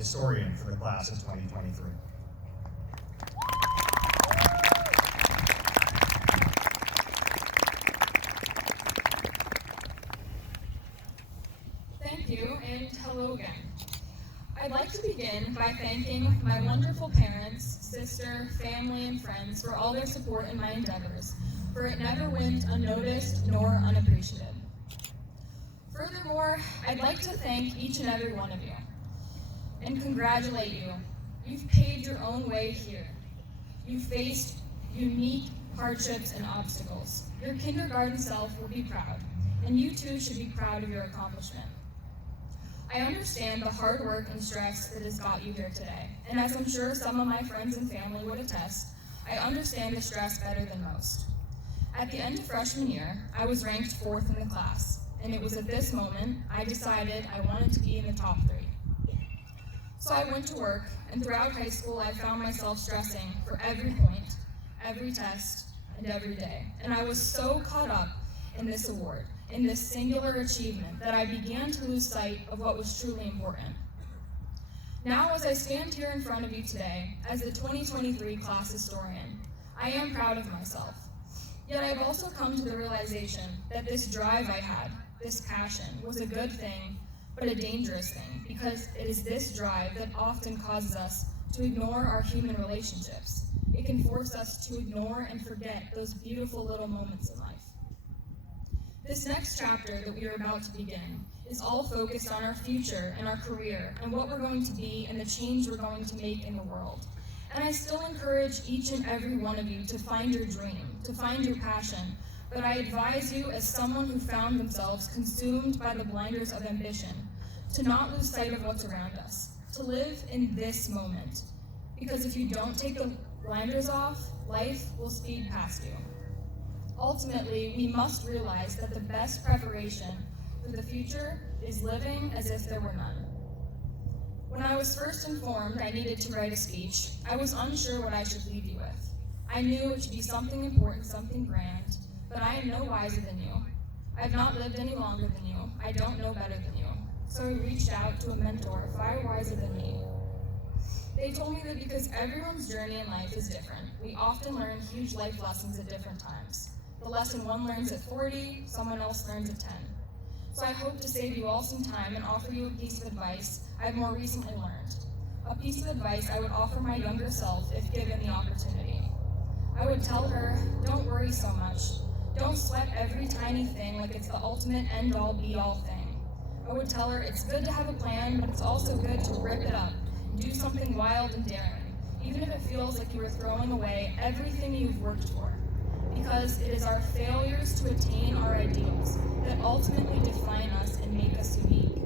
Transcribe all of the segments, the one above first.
historian for the class of 2023. Thank you, and hello again. I'd like to begin by thanking my wonderful parents, sister, family, and friends for all their support in my endeavors, for it never went unnoticed nor unappreciated. Furthermore, I'd like to thank each and every one of you and congratulate you. You've paved your own way here. You faced unique hardships and obstacles. Your kindergarten self will be proud, and you too should be proud of your accomplishment. I understand the hard work and stress that has got you here today, and as I'm sure some of my friends and family would attest, I understand the stress better than most. At the end of freshman year, I was ranked 4th in the class, and it was at this moment I decided I wanted to be in the top 3. So I went to work, and throughout high school I found myself stressing for every point, every test, and every day. And I was so caught up in this award, in this singular achievement, that I began to lose sight of what was truly important. Now, as I stand here in front of you today, as the 2023 class historian, I am proud of myself. Yet I've also come to the realization that this drive I had, this passion, was a good thing, but a dangerous thing, because it is this drive that often causes us to ignore our human relationships. It can force us to ignore and forget those beautiful little moments in life. This next chapter that we are about to begin is all focused on our future and our career and what we're going to be and the change we're going to make in the world. And I still encourage each and every one of you to find your dream, to find your passion, but I advise you, as someone who found themselves consumed by the blinders of ambition, to not lose sight of what's around us, to live in this moment. Because if you don't take the blinders off, life will speed past you. Ultimately, we must realize that the best preparation for the future is living as if there were none. When I was first informed I needed to write a speech, I was unsure what I should leave you with. I knew it should be something important, something grand, but I am no wiser than you. I have not lived any longer than you. I don't know better than you. So I reached out to a mentor far wiser than me. They told me that because everyone's journey in life is different, we often learn huge life lessons at different times. The lesson one learns at 40, someone else learns at 10. So I hope to save you all some time and offer you a piece of advice I've more recently learned. A piece of advice I would offer my younger self if given the opportunity. I would tell her, don't worry so much. Don't sweat every tiny thing like it's the ultimate end-all be-all thing. I would tell her it's good to have a plan, but it's also good to rip it up and do something wild and daring, even if it feels like you are throwing away everything you've worked for. Because it is our failures to attain our ideals that ultimately define us and make us unique.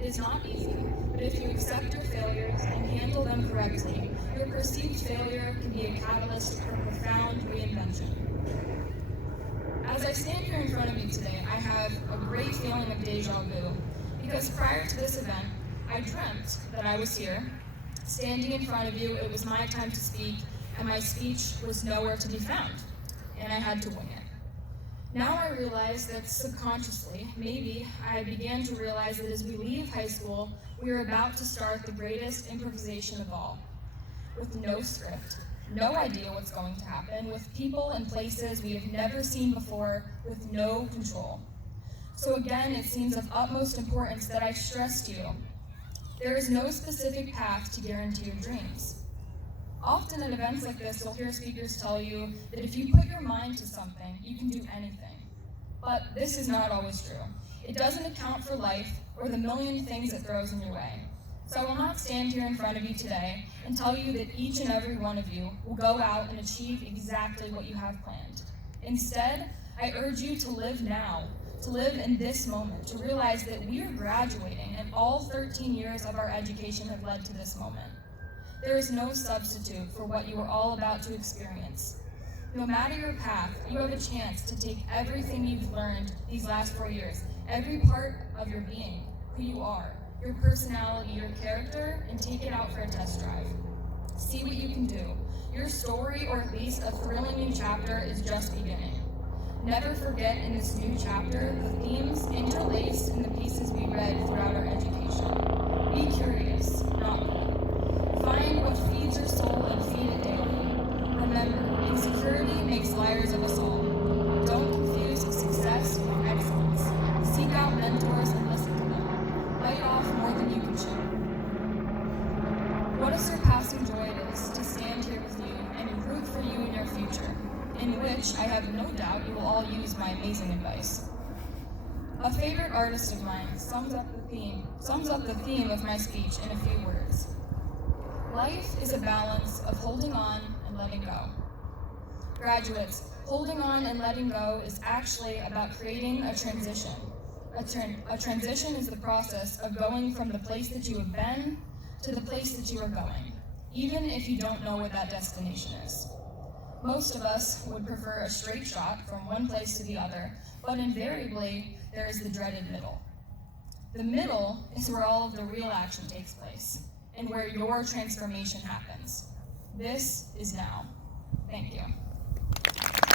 It is not easy, but if you accept your failures and handle them correctly, your perceived failure can be a catalyst for profound reinvention. As I stand here in front of you today, I have a great feeling of deja vu, because prior to this event, I dreamt that I was here, standing in front of you. It was my time to speak, and my speech was nowhere to be found, and I had to wing it. Now I realize that subconsciously, maybe I began to realize that as we leave high school, we are about to start the greatest improvisation of all. With no script, no idea what's going to happen, with people and places we have never seen before, with no control. So again, it seems of utmost importance that I stress to you, there is no specific path to guarantee your dreams. Often at events like this, you'll hear speakers tell you that if you put your mind to something, you can do anything. But this is not always true. It doesn't account for life or the million things it throws in your way. So I will not stand here in front of you today and tell you that each and every one of you will go out and achieve exactly what you have planned. Instead, I urge you to live now, to live in this moment, to realize that we are graduating and all 13 years of our education have led to this moment. There is no substitute for what you are all about to experience. No matter your path, you have a chance to take everything you've learned these last 4 years, every part of your being, who you are, your personality, your character, and take it out for a test drive. See what you can do. Your story, or at least a thrilling new chapter, is just beginning. Never forget in this new chapter the themes interlaced in the pieces we read throughout our education. Be curious. a surpassing joy it is to stand here with you and root for you in your future, in which I have no doubt you will all use my amazing advice. A favorite artist of mine sums up the theme of my speech in a few words. Life is a balance of holding on and letting go. Graduates, holding on and letting go is actually about creating a transition. A transition is the process of going from the place that you have been to the place that you are going, even if you don't know what that destination is. Most of us would prefer a straight shot from one place to the other, but invariably, there is the dreaded middle. The middle is where all of the real action takes place, and where your transformation happens. This is now. Thank you.